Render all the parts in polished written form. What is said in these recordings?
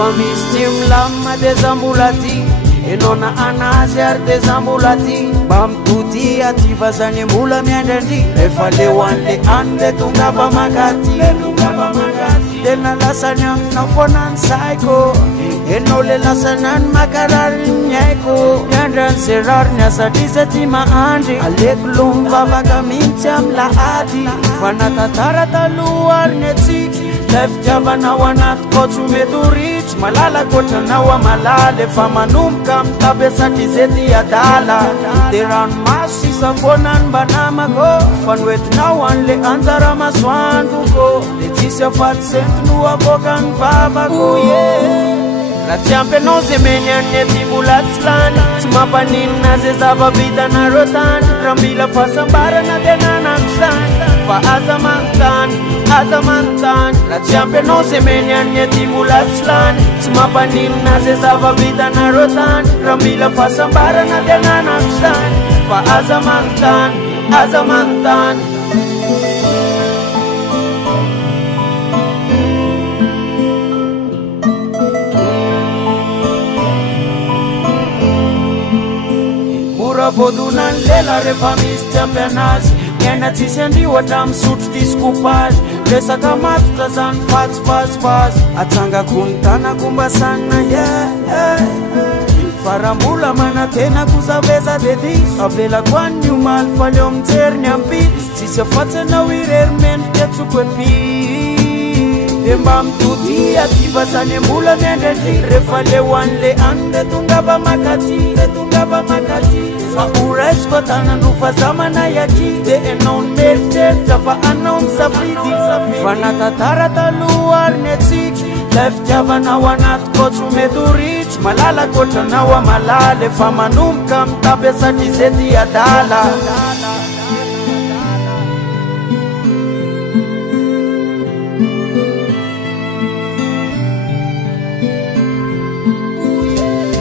rehefa misy tsy milamina de za mbola ty enao na anazy ary de za mbola ty mba mitody ativa zany mbola miandrandry rehefa le hoan'le any de tongava makaty tena lasany amina foanany saiko enao le lasany any makarary ny aiko miandrany ze rary ny asadrisa ty mahandry aleko lo mivavaka mihitsy amy lahady fa natatara taloha ary ny atsiky lay fitiavanao anaty kotso mety ho ritsy malala kotranao amalala efa manomboka mitabe satry ze ty adala de ranomaso sisa foanany mba namako fa noentinao an'le anjara masoandroko de tsisy afaty sentino avoaka ny vavako raha tsy ampy anao ze meny any aty mbola tsy lany tsy mampaninina ze zava-bitanareo tany raha mila fahasambarana de nanakosany fa aza manontany raha tsy ampy anao ze meny any aty mbola tsy lany tsy mampaninina ze zava-bitanareo tany raha mila fahasambarana de nanakosany fa aza manontany vodonany lela rehefa misy tsy ampy anazy miaina tsisy andrio hatramy sotro tisikopazy resaka matotra zany fatsifatsifazy atsangako ny tanako mba sanina farambola manatenako zaveza de dis avelako any io maly fa leo mijery ny ampity tsisy afatsy anao irery mendrika tsoko epi de mba mitody ativa zany ambola miandrandry rehefa le hoan'le any de tongava makaty fa uraisiko tanandro fa zamana yaky de enao ny meritreritra fa anao ny safidy fa natatara taloha ary ny atsiky lay fitiavanao anaty kotso mety ho ritsy malala kotranao amalala efa manomboka mitabe satry ze ty adala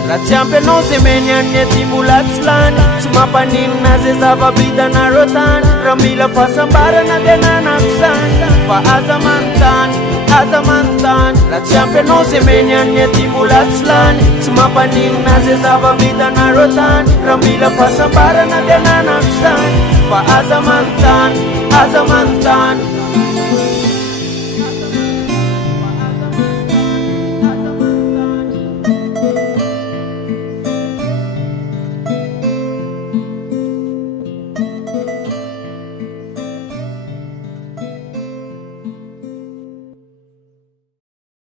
raha tsy ampy anao ze meny any aty mbola tsy lany tsy mampaninina ze zava-bitanareo tany raha mila fahasambarana de nanakosany fa aza manontany raha tsy ampy anao ze meny any aty mbola tsy lany tsy mampaninina ze zava-bitanareo tany raha mila fahasambarana de nanakosany fa aza manontany